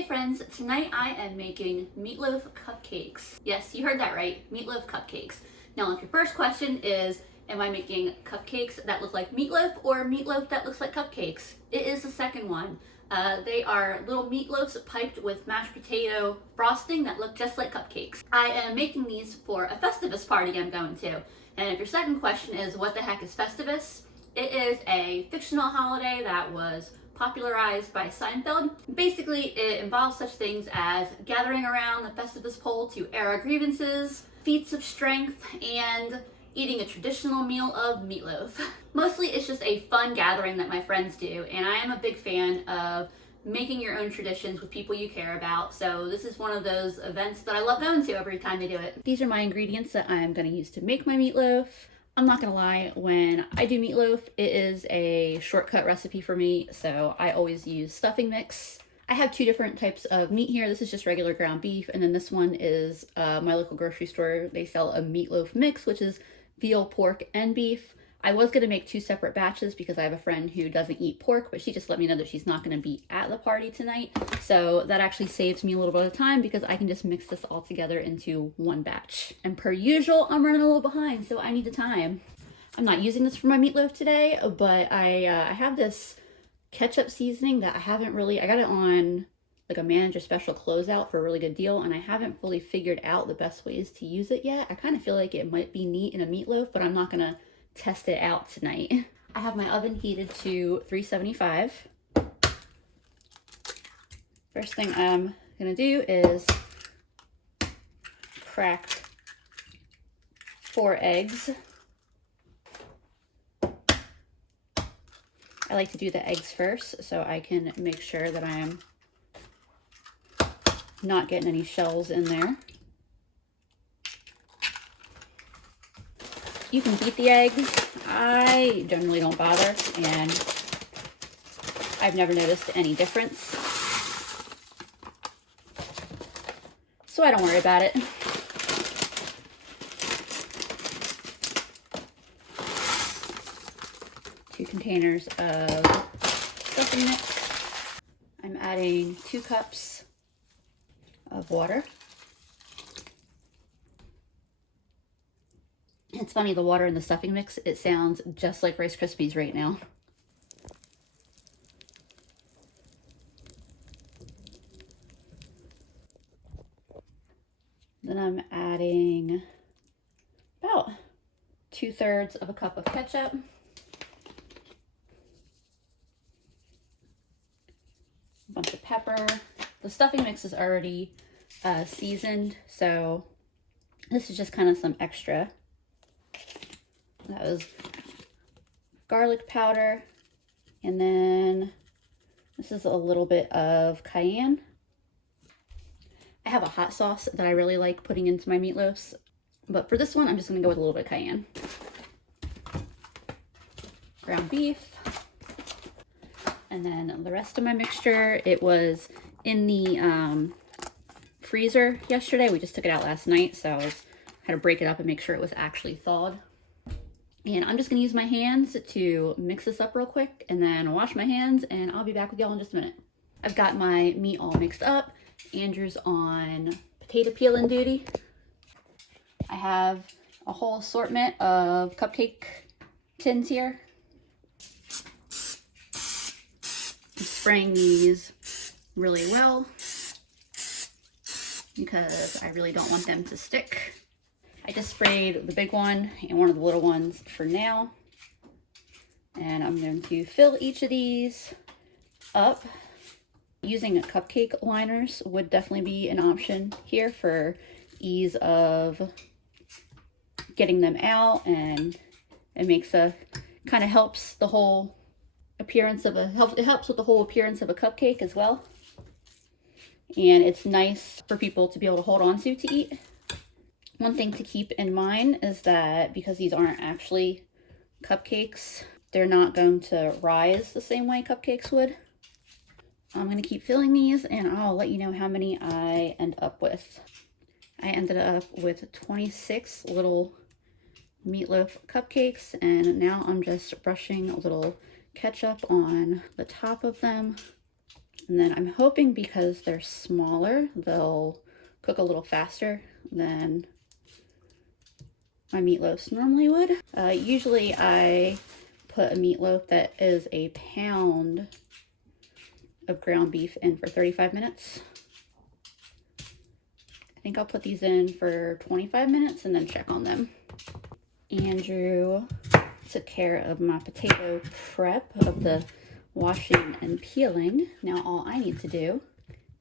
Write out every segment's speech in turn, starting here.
Hey friends, tonight I am making meatloaf cupcakes. Yes, you heard that right, meatloaf cupcakes. Now if your first question is, am I making cupcakes that look like meatloaf or meatloaf that looks like cupcakes? It is the second one. They are little meatloaves piped with mashed potato frosting that look just like cupcakes. I am making these for a Festivus party I'm going to. And if your second question is, what the heck is Festivus? It is a fictional holiday that was popularized by Seinfeld. Basically, it involves such things as gathering around the Festivus pole to air our grievances, feats of strength, and eating a traditional meal of meatloaf. Mostly it's just a fun gathering that my friends do, and I am a big fan of making your own traditions with people you care about, so this is one of those events that I love going to every time they do it. These are my ingredients that I'm going to use to make my meatloaf. I'm not gonna lie, when I do meatloaf, it is a shortcut recipe for me, so I always use stuffing mix. I have two different types of meat here. This is just regular ground beef, and then this one is my local grocery store. They sell a meatloaf mix, which is veal, pork, and beef. I was gonna make two separate batches because I have a friend who doesn't eat pork, but she just let me know that she's not gonna be at the party tonight. So that actually saves me a little bit of time because I can just mix this all together into one batch. And per usual, I'm running a little behind, so I need the time. I'm not using this for my meatloaf today, but I have this ketchup seasoning that I got it on like a manager special closeout for a really good deal, and I haven't fully figured out the best ways to use it yet. I kind of feel like it might be neat in a meatloaf, but I'm not gonna test it out tonight. I have my oven heated to 375. First thing I'm gonna do is crack 4 eggs. I like to do the eggs first so I can make sure that I'm not getting any shells in there. You can beat the eggs. I generally don't bother, and I've never noticed any difference, so I don't worry about it. Two containers of stuffing mix. I'm adding 2 cups of water. It's funny, the water in the stuffing mix, it sounds just like Rice Krispies right now. Then I'm adding about 2/3 of a cup of ketchup. A bunch of pepper. The stuffing mix is already seasoned, so this is just kind of some extra. That was garlic powder, and then this is a little bit of cayenne. I have a hot sauce that I really like putting into my meatloafs, but for this one I'm just going to go with a little bit of cayenne. Ground beef, and then the rest of my mixture, it was in the freezer yesterday. We just took it out last night, so I had to break it up and make sure it was actually thawed. And I'm just gonna use my hands to mix this up real quick and then wash my hands, and I'll be back with y'all in just a minute. I've got my meat all mixed up. Andrew's on potato peeling duty. I have a whole assortment of cupcake tins here. I'm spraying these really well because I really don't want them to stick. I just sprayed the big one and one of the little ones for now. And I'm going to fill each of these up. Using cupcake liners would definitely be an option here for ease of getting them out, and it makes kind of helps the whole appearance of it helps with the whole appearance of a cupcake as well. And it's nice for people to be able to hold on to eat. One thing to keep in mind is that because these aren't actually cupcakes, they're not going to rise the same way cupcakes would. I'm going to keep filling these, and I'll let you know how many I end up with. I ended up with 26 little meatloaf cupcakes, and now I'm just brushing a little ketchup on the top of them. And then I'm hoping because they're smaller, they'll cook a little faster than my meatloafs normally would. Usually I put a meatloaf that is a pound of ground beef in for 35 minutes. I think I'll put these in for 25 minutes and then check on them. Andrew took care of my potato prep of the washing and peeling. Now all I need to do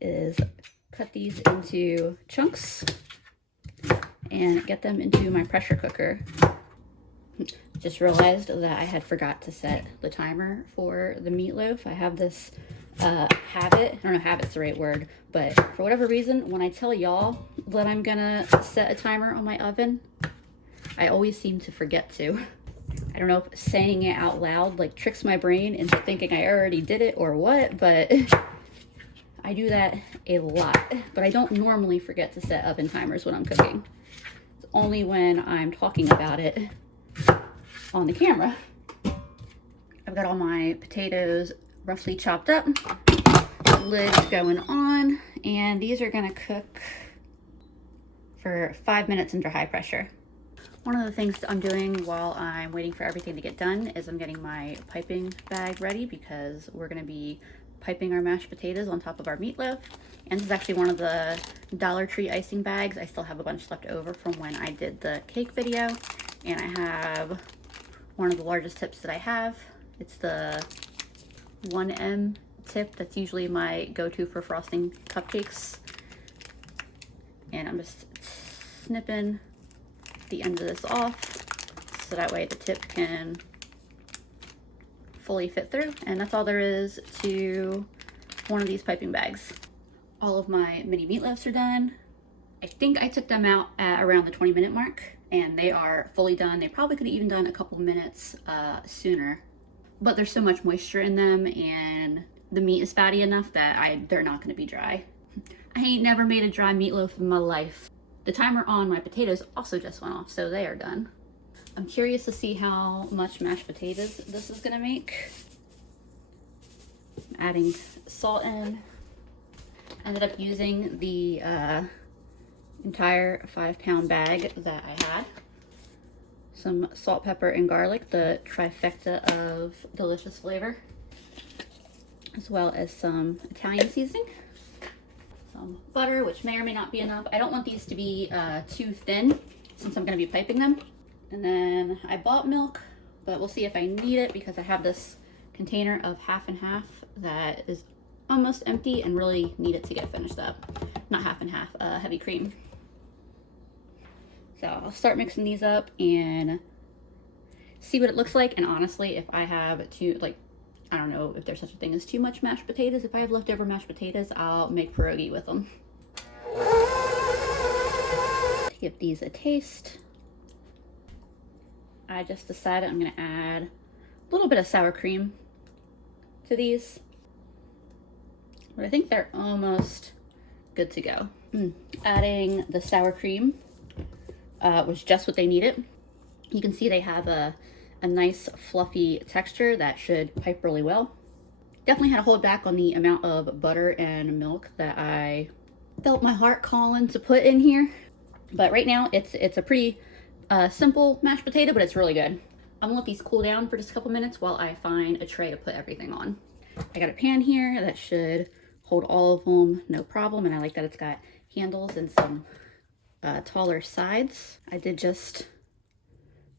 is cut these into chunks and get them into my pressure cooker. Just realized that I had forgot to set the timer for the meatloaf. I have this habit, I don't know if habit's the right word, but for whatever reason, when I tell y'all that I'm gonna set a timer on my oven, I always seem to forget to. I don't know if saying it out loud like tricks my brain into thinking I already did it or what, but I do that a lot. But I don't normally forget to set oven timers when I'm cooking. It's only when I'm talking about it on the camera. I've got all my potatoes roughly chopped up, lid's going on, and these are gonna cook for 5 minutes under high pressure. One of the things I'm doing while I'm waiting for everything to get done is I'm getting my piping bag ready because we're gonna be piping our mashed potatoes on top of our meatloaf. And this is actually one of the Dollar Tree icing bags. I still have a bunch left over from when I did the cake video. And I have one of the largest tips that I have. It's the 1M tip. That's usually my go-to for frosting cupcakes. And I'm just snipping the end of this off so that way the tip can fully fit through. And that's all there is to one of these piping bags. All of my mini meatloafs are done. I think I took them out at around the 20-minute mark and they are fully done. They probably could have even done a couple minutes sooner, but there's so much moisture in them and the meat is fatty enough that they're not gonna be dry. I ain't never made a dry meatloaf in my life. The timer on my potatoes also just went off, so they are done. I'm curious to see how much mashed potatoes this is gonna make. I'm adding salt in. Ended up using the entire 5-pound bag that I had. Some salt, pepper, and garlic, the trifecta of delicious flavor, as well as some Italian seasoning. Some butter, which may or may not be enough. I don't want these to be too thin since I'm going to be piping them. And then I bought milk, but we'll see if I need it because I have this container of half and half that is almost empty and really need it to get finished up. Not half and half, heavy cream. So I'll start mixing these up and see what it looks like. And honestly, if I have too, I don't know if there's such a thing as too much mashed potatoes. If I have leftover mashed potatoes, I'll make pierogi with them. To give these a taste, I just decided I'm gonna add a little bit of sour cream to these. But I think they're almost good to go. Adding the sour cream was just what they needed. You can see they have a nice fluffy texture that should pipe really well. Definitely had to hold back on the amount of butter and milk that I felt my heart calling to put in here. But right now it's a pretty simple mashed potato, but it's really good. I'm gonna let these cool down for just a couple minutes while I find a tray to put everything on. I got a pan here that should hold all of them no problem, and I like that it's got handles and some taller sides. I did just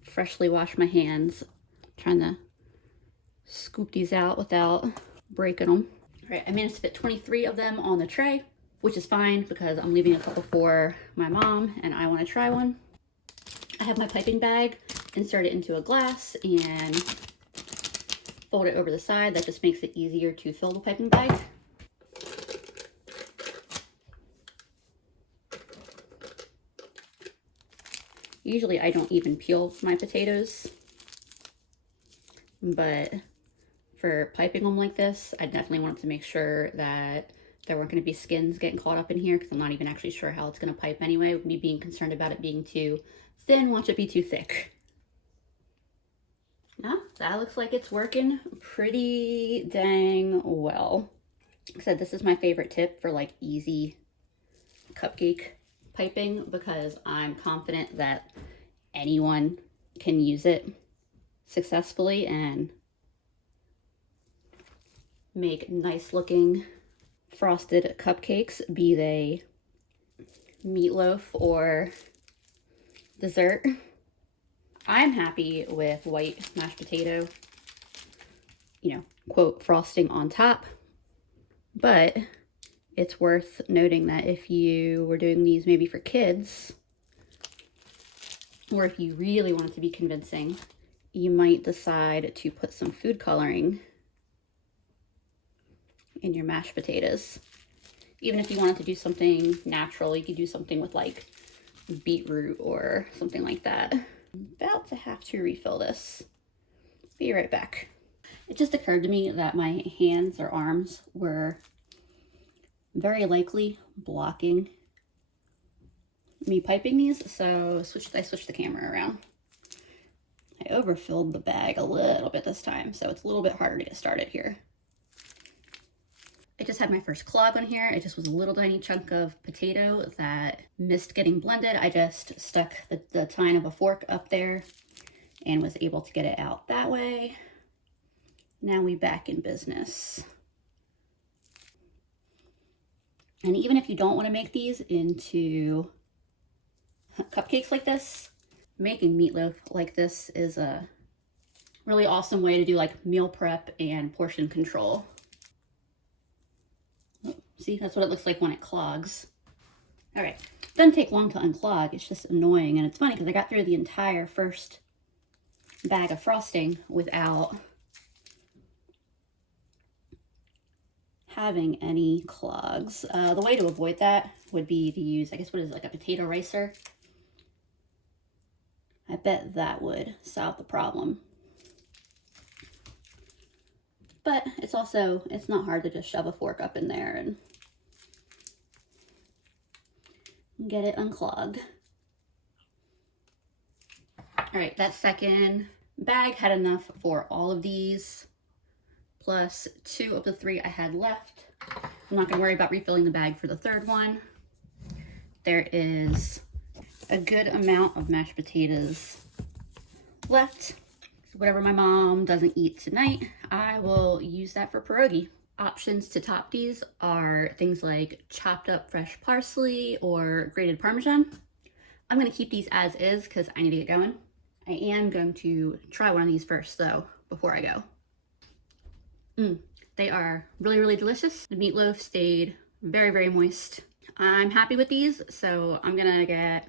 freshly wash my hands, trying to scoop these out without breaking them. All right, I managed to fit 23 of them on the tray, which is fine because I'm leaving a couple for my mom and I want to try one. I have my piping bag, insert it into a glass and fold it over the side. That just makes it easier to fill the piping bag. Usually I don't even peel my potatoes, but for piping them like this, I definitely wanted to make sure that there weren't going to be skins getting caught up in here because I'm not even actually sure how it's going to pipe anyway, with me being concerned about it being too thin, watch it be too thick. Now, that looks like it's working pretty dang well. Like I said, this is my favorite tip for like easy cupcake piping because I'm confident that anyone can use it successfully and make nice looking frosted cupcakes, be they meatloaf or dessert. I'm happy with white mashed potato, you know, quote, frosting on top, but it's worth noting that if you were doing these maybe for kids, or if you really want it to be convincing, you might decide to put some food coloring in your mashed potatoes. Even if you wanted to do something natural, you could do something with like beetroot or something like that. I'm about to have to refill this. Be right back. It just occurred to me that my hands or arms were very likely blocking me piping these, so I switched the camera around. I overfilled the bag a little bit this time, so it's a little bit harder to get started here. I just had my first clog on here. It just was a little tiny chunk of potato that missed getting blended. I just stuck the tine of a fork up there and was able to get it out that way. Now we back in business. And even if you don't want to make these into cupcakes like this, making meatloaf like this is a really awesome way to do like meal prep and portion control. See, that's what it looks like when it clogs. All right, it doesn't take long to unclog. It's just annoying. And it's funny because I got through the entire first bag of frosting without having any clogs. The way to avoid that would be to use, I guess, what is it, like a potato ricer? I bet that would solve the problem. But it's not hard to just shove a fork up in there and get it unclogged. All right, that second bag had enough for all of these, plus 2 of the 3 I had left. I'm not gonna worry about refilling the bag for the third one. There is a good amount of mashed potatoes left. Whatever my mom doesn't eat tonight, I will use that for pierogi. Options to top these are things like chopped up fresh parsley or grated Parmesan. I'm gonna keep these as is because I need to get going. I am going to try one of these first though, before I go. They are really, really delicious. The meatloaf stayed very, very moist. I'm happy with these, so I'm gonna get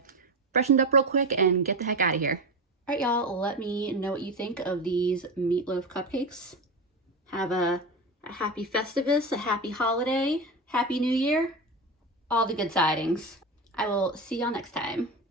freshened up real quick and get the heck out of here. All right, y'all, let me know what you think of these meatloaf cupcakes. Have a happy Festivus, a happy holiday, happy new year, all the good tidings. I will see y'all next time.